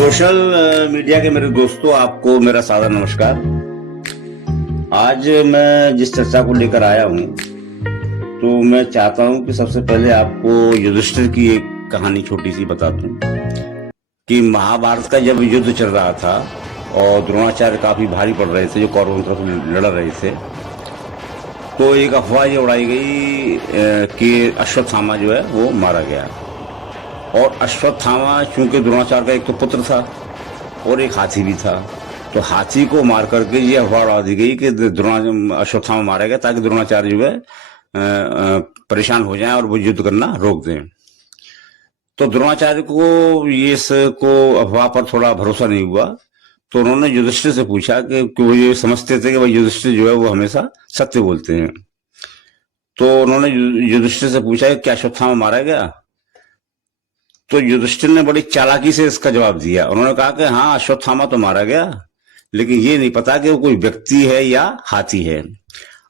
Social media के मेरे दोस्तों, आपको मेरा सादर नमस्कार। आज मैं जिस चर्चा को लेकर आया हूं, तो मैं चाहता हूं कि सबसे पहले आपको युधिष्ठिर की एक कहानी छोटी सी बता दूं कि महाभारत का जब युद्ध चल रहा था और द्रोणाचार्य काफी भारी पड़ रहे थे, जो कौरवों की तरफ लड़ रहे थे, तो एक अफवाह ये उड़ाई गई कि अश्वत्थामा जो है वो मारा गया। और अश्वत्थामा चूंकि द्रोणाचार्य का एक तो पुत्र था और एक हाथी भी था, तो हाथी को मार करके ये अफवाह उड़ा दी गई कि अश्वत्थामा मारा गया ताकि द्रोणाचार्य जो है परेशान हो जाएं और वो युद्ध करना रोक दें। तो द्रोणाचार्य को अफवाह पर थोड़ा भरोसा नहीं हुआ, तो उन्होंने युधिष्ठिर से पूछा कि वो ये समझते थे कि भाई युधिष्ठिर जो है वो हमेशा सत्य बोलते हैं। तो उन्होंने युधिष्ठिर से पूछा कि क्या अश्वत्थामा मारा गया? तो युधिष्ठिर ने बड़ी चालाकी से इसका जवाब दिया। उन्होंने कहा कि हाँ, अश्वत्थामा तो मारा गया, लेकिन ये नहीं पता कि वो कोई व्यक्ति है या हाथी है।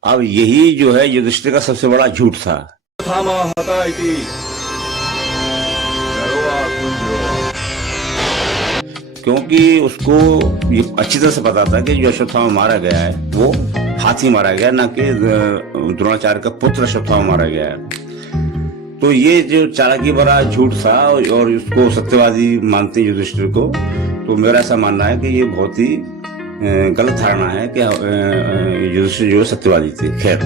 अब यही जो है युधिष्ठिर का सबसे बड़ा झूठ था। क्योंकि उसको ये अच्छी तरह से पता था कि जो अश्वत्थामा मारा गया है वो हाथी मारा गया, ना कि द्रोणाचार्य का पुत्र अश्वत्थामा मारा गया है। तो ये जो चालाकी भरा झूठ था और उसको सत्यवादी मानते युधिष्ठिर को, तो मेरा ऐसा मानना है कि ये बहुत ही गलत धारणा है कि युधिष्ठिर जो सत्यवादी थे। खैर,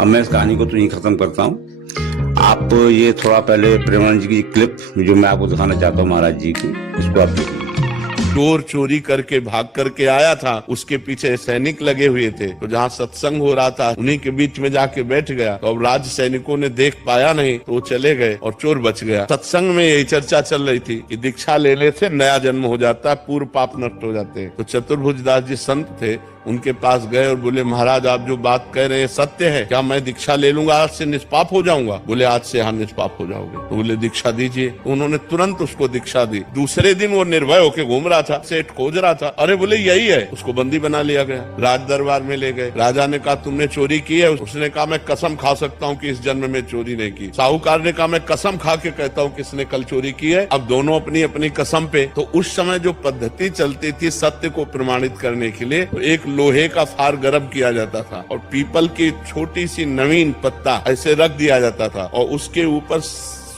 अब मैं इस कहानी को तो यहीं खत्म करता हूँ। आप ये थोड़ा पहले प्रेमानंद जी की क्लिप जो मैं आपको दिखाना चाहता हूँ महाराज जी की, उसको आप देखिए। चोर चोरी करके भाग करके आया था, उसके पीछे सैनिक लगे हुए थे, तो जहाँ सत्संग हो रहा था उन्हीं के बीच में जाके बैठ गया। तो अब राज सैनिकों ने देख पाया नहीं, तो वो चले गए और चोर बच गया। सत्संग में यही चर्चा चल रही थी कि दीक्षा लेने से नया जन्म हो जाता है, पूर्व पाप नष्ट हो जाते हैं। तो चतुर्भुज दास जी संत थे, उनके पास गए और बोले, महाराज आप जो बात कह रहे हैं सत्य है क्या? मैं दीक्षा ले लूंगा, आज से निष्पाप हो जाऊंगा? बोले आज से हाँ निष्पाप हो जाओगे। तो बोले दीक्षा दीजिए। तो उन्होंने तुरंत उसको दीक्षा दी। दूसरे दिन वो निर्भय होकर घूम रहा था, सेठ खोज रहा था, अरे बोले यही है। उसको बंदी बना लिया गया, राज दरबार में ले गए। राजा ने कहा तुमने चोरी की है? उसने कहा मैं कसम खा सकता हूँ कि इस जन्म में चोरी नहीं की। साहूकार ने कहा मैं कसम खा के कहता हूँ कि इसने कल चोरी की है। अब दोनों अपनी अपनी कसम पे। तो उस समय जो पद्धति चलती थी सत्य को प्रमाणित करने के लिए, तो एक लोहे का फार गर्म किया जाता था और पीपल की छोटी सी नवीन पत्ता ऐसे रख दिया जाता था और उसके ऊपर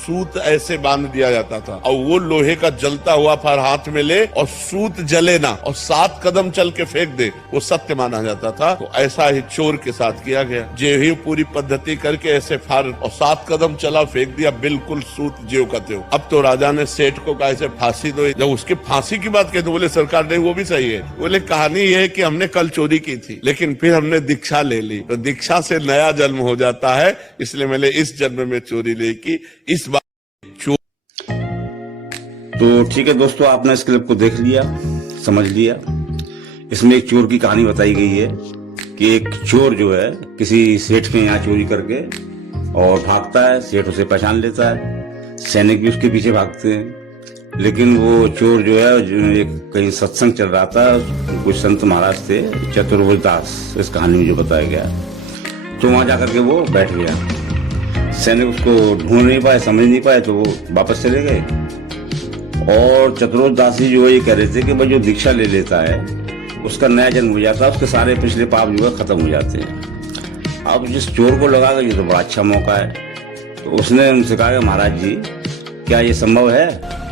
सूत ऐसे बांध दिया जाता था और वो लोहे का जलता हुआ फार हाथ में ले और सूत जले ना और 7 कदम चल के फेंक दे, वो सत्य माना जाता था। तो ऐसा ही चोर के साथ किया गया। जे ही पूरी पद्धति करके ऐसे फार और 7 कदम चला, फेंक दिया, बिल्कुल सूत ज्यों का त्यों। अब तो राजा ने सेठ को कहा ऐसे फांसी दो। जब उसके फांसी की बात कहते बोले सरकार नहीं, वो भी सही है। बोले कहानी ये है कि हमने कल चोरी की थी, लेकिन फिर हमने दीक्षा ले ली, तो दीक्षा से नया जन्म हो जाता है, इसलिए मैंने इस जन्म में चोरी नहीं की। इस तो ठीक है दोस्तों, आपने इस क्लिप को देख लिया, समझ लिया। इसमें एक चोर की कहानी बताई गई है कि एक चोर जो है किसी सेठ के यहाँ चोरी करके और भागता है, सेठ उसे पहचान लेता है, सैनिक भी उसके पीछे भागते हैं। लेकिन वो चोर जो है एक कहीं सत्संग चल रहा था, कुछ संत महाराज थे, चतुर्भुज दास इस कहानी में जो बताया गया, तो वहां जाकर के वो बैठ गया। सैनिक उसको ढूंढ नहीं पाए, समझ नहीं पाए, तो वो वापस चले गए। और चतुर्भुज दास जी जो है ये कह रहे थे कि भाई जो दीक्षा ले लेता है उसका नया जन्म हो जाता है, उसके सारे पिछले पाप जो है खत्म हो जाते हैं। अब जिस चोर को लगा कि ये तो बड़ा अच्छा मौका है, तो उसने उनसे कहा कि महाराज जी क्या ये संभव है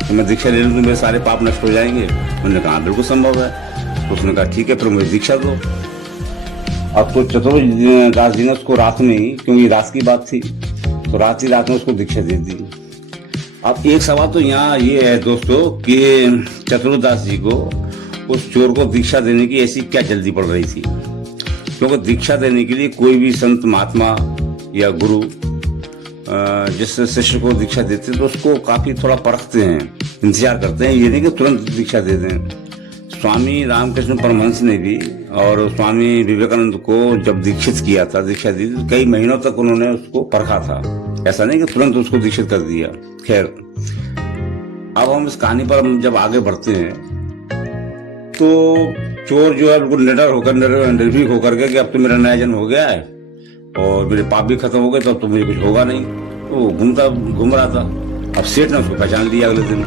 कि मैं दीक्षा ले लूँ तो मेरे सारे पाप नष्ट हो जाएंगे? उन्होंने कहा बिल्कुल संभव है। तो उसने कहा ठीक है, फिर मुझे दीक्षा दो। अब तो चतुर्भुज दास जी ने उसको रात में ही, क्योंकि रात की बात थी, तो रात में उसको दीक्षा दे दी। अब एक सवाल तो यहाँ ये है दोस्तों कि चतुर्भुज दास जी को उस चोर को दीक्षा देने की ऐसी क्या जल्दी पड़ रही थी? क्योंकि दीक्षा देने के लिए कोई भी संत महात्मा या गुरु जिस शिष्य को दीक्षा देते तो उसको काफी थोड़ा परखते हैं, इंतजार करते हैं, ये नहीं कि तुरंत दीक्षा दे दें। स्वामी रामकृष्ण परमहंस ने भी और स्वामी विवेकानंद को जब दीक्षित किया था, दीक्षा दी, तो कई महीनों तक उन्होंने उसको परखा था। ऐसा नहीं कि तुरंत उसको दीक्षित कर दिया। खैर, अब हम इस कहानी पर जब आगे बढ़ते हैं तो चोर जो है बिल्कुल निडर होकर, निर्भीक होकर के कि अब तो मेरा नया जन्म हो गया है और मेरे पाप भी खत्म हो गए, तो अब तो मुझे कुछ होगा नहीं, तो घूम रहा था। अब सेठ ने उसको पहचान लिया अगले दिन।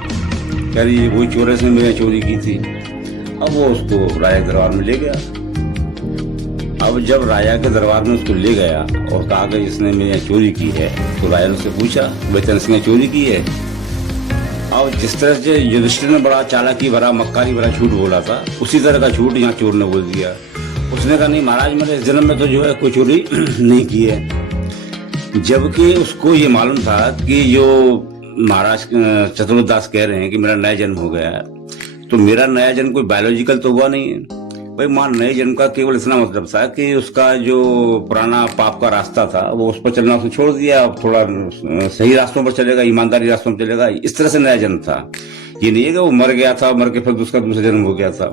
कह रही है वही चोर है, इसने मेरे चोरी की थी। अब वो उसको राजा के दरबार में ले गया। अब जब राजा के दरबार में उसको ले गया और कहा कि जिसने मेरे यहाँ चोरी की है, तो राजा ने उससे पूछा भाई तेरे सिंह चोरी की है। अब जिस तरह से युधिष्ठिर ने बड़ा चालाकी भरा मक्कारी भरा झूठ बोला था, उसी तरह का झूठ यहाँ चोर ने बोल दिया। उसने कहा नहीं महाराज, मैंने इस जन्म में तो जो है कोई चोरी नहीं की है। जबकि उसको ये मालूम था कि जो महाराज चतुर्दास कह रहे हैं कि मेरा नया जन्म हो गया है, तो मेरा नया जन्म कोई बायोलॉजिकल तो हुआ नहीं है भाई। मां नए जन्म का केवल इतना मतलब था कि उसका जो पुराना पाप का रास्ता था वो उस पर चलना उसने छोड़ दिया, अब थोड़ा सही रास्तों पर चलेगा, ईमानदारी रास्तों पर चलेगा, इस तरह से नया जन्म था। ये नहीं है कि वो मर गया था, मर के फिर उसका दूसरा जन्म हो गया था।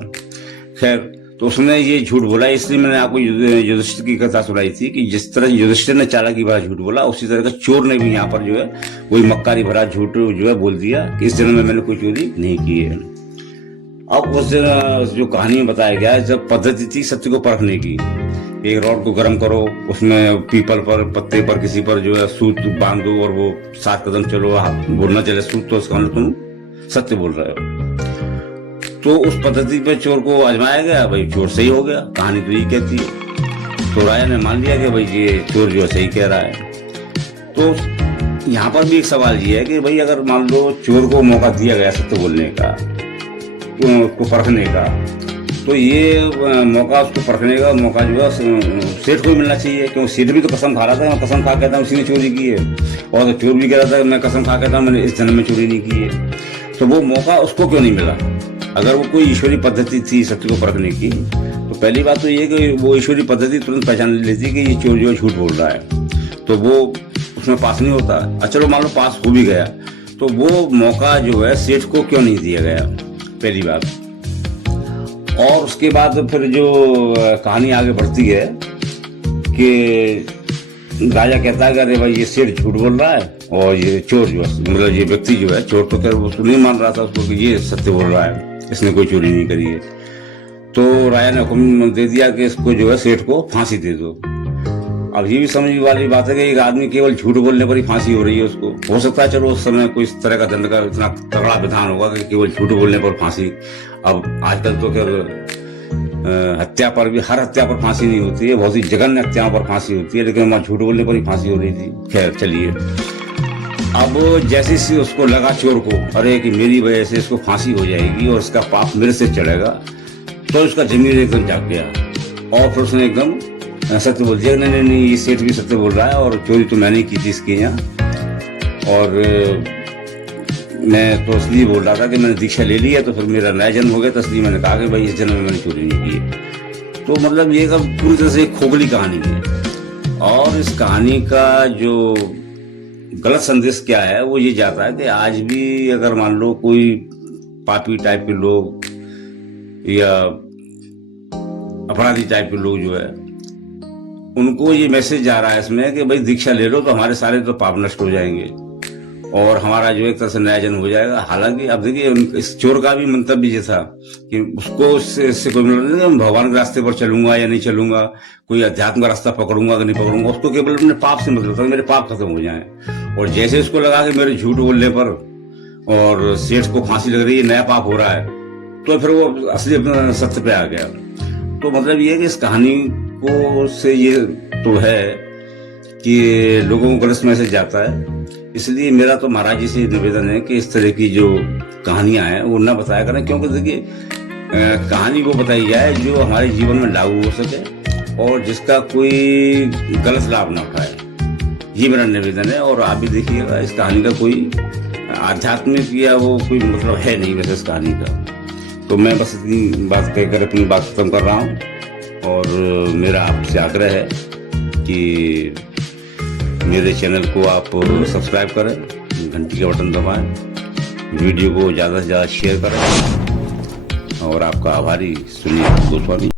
खैर, तो उसने ये झूठ बोला, इसलिए मैंने आपको युधिष्ठिर की कथा सुनाई थी कि जिस तरह युधिष्ठिर ने चालाकी भरा झूठ बोला, उसी तरह का चोर ने भी यहाँ पर जो है वही मक्कारी भरा झूठ जो है बोल दिया कि इस जन्म में मैंने कोई चोरी नहीं की है। अब उस जो कहानी में बताया गया है, जब पद्धति थी सत्य को परखने की, एक रॉड को गर्म करो, उसमें पीपल पर पत्ते पर किसी पर जो है सूत बांध दो और वो 7 कदम चलो, बोलना चले सूत, तो उसका मतलब तुम सत्य बोल रहे हो। तो उस पद्धति पे चोर को आजमाया गया, भाई चोर सही हो गया। कहानी तो यही कहती है। तो राजा ने मान लिया कि भाई ये चोर जो है सही कह रहा है। तो यहाँ पर भी एक सवाल ये है कि भाई अगर मान लो चोर को मौका दिया गया सत्य बोलने का, उसको परखने का, तो ये मौका उसको परखने का मौका जो है सेठ को मिलना चाहिए, क्योंकि सेठ भी तो कसम खा रहा था, मैं कसम खा कहता हूँ उसी ने चोरी की है, और तो चोर भी कह रहा था मैं कसम खा कहता हूँ मैंने इस जन्म में चोरी नहीं की है। तो वो मौका उसको क्यों नहीं मिला? अगर वो कोई ईश्वरीय पद्धति थी सत्य को परखने की, तो पहली बात तो ये कि वो ईश्वरीय पद्धति तुरंत पहचान लेती कि ये चोर जो है झूठ बोल रहा है, तो वो उसमें पास नहीं होता। चलो मान लो पास हो भी गया, तो वो मौका जो है सेठ को क्यों नहीं दिया गया, पहली बात। और उसके बाद फिर जो कहानी आगे बढ़ती है कि राजा कहता है कि अरे भाई ये सेठ झूठ बोल रहा है, और ये चोर जो है मतलब ये व्यक्ति जो है चोर, तो खैर उसको नहीं मान रहा था उसको कि ये सत्य बोल रहा है, इसने कोई चोरी नहीं करी है। तो राजा ने हुक्म दे दिया कि इसको जो है सेठ को फांसी दे दो। अब ये भी समझ वाली बात है कि एक आदमी केवल झूठ बोलने पर ही फांसी हो रही है उसको। हो सकता है चलो उस समय कोई इस तरह का दंड का इतना तगड़ा विधान होगा कि केवल झूठ बोलने पर फांसी। अब आजकल तो खैर हत्या पर भी, हर हत्या पर फांसी नहीं होती है, बहुत ही जघन्य हत्याओं पर फांसी होती है, लेकिन वहां झूठ बोलने पर ही फांसी हो रही थी। खैर चलिए, अब जैसे से उसको लगा चोर को अरे कि मेरी वजह से इसको फांसी हो जाएगी और इसका पाप मेरे से चढ़ेगा, तो उसका जमीर एकदम जाग गया और फिर उसने एकदम सत्य बोल दिया, नहीं नहीं नहीं ये सेठ भी सत्य बोल रहा है और चोरी तो मैंने की थी इसके यहाँ, और मैं तो इसलिए बोल रहा था कि मैंने दीक्षा ले ली है तो फिर मेरा नया जन्म हो गया, तो इसलिए मैंने कहा कि भाई इस जन्म में मैंने चोरी नहीं की है। तो मतलब ये पूरी तरह से एक खोखली कहानी है। और इस कहानी का जो गलत संदेश क्या है वो ये जाता है कि आज भी अगर मान लो कोई पापी टाइप के लोग या अपराधी टाइप के लोग जो है, उनको ये मैसेज जा रहा है इसमें कि भाई दीक्षा ले लो तो हमारे सारे तो पाप नष्ट हो जाएंगे और हमारा जो एक तरह से नया जन्म हो जाएगा। हालांकि अब देखिए इस चोर का भी मंतव्य ये था कि उसको इससे कोई मतलब नहीं, भगवान के रास्ते पर चलूंगा या नहीं चलूंगा, कोई अध्यात्म का रास्ता पकड़ूंगा कि नहीं पकड़ूंगा, उसको केवल अपने पाप से मतलब था, मेरे पाप खत्म हो जाए। और जैसे उसको लगा कि मेरे झूठ बोलने पर और सेठ को फांसी लग रही है, नया पाप हो रहा है, तो फिर वो असली अपने सत्य पे आ गया। तो मतलब ये है कि इस कहानी को से ये तो है कि लोगों को गलत मैसेज जाता है। इसलिए मेरा तो महाराज जी से निवेदन है कि इस तरह की जो कहानियां हैं वो ना बताया करें, क्योंकि देखिए कहानी वो बताई जाए जो हमारे जीवन में लागू हो सके और जिसका कोई गलत लाभ ना उठाए, ये मेरा निवेदन है। और आप भी देखिएगा इस कहानी का कोई आध्यात्मिक या वो कोई मतलब है नहीं वैसे इस कहानी का। तो मैं बस इतनी बात कहकर अपनी बात खत्म कर रहा हूँ और मेरा आपसे आग्रह है कि मेरे चैनल को आप सब्सक्राइब करें, घंटी का बटन दबाएं, वीडियो को ज़्यादा से ज़्यादा शेयर करें और आपका आभारी सुनील गोस्वामी।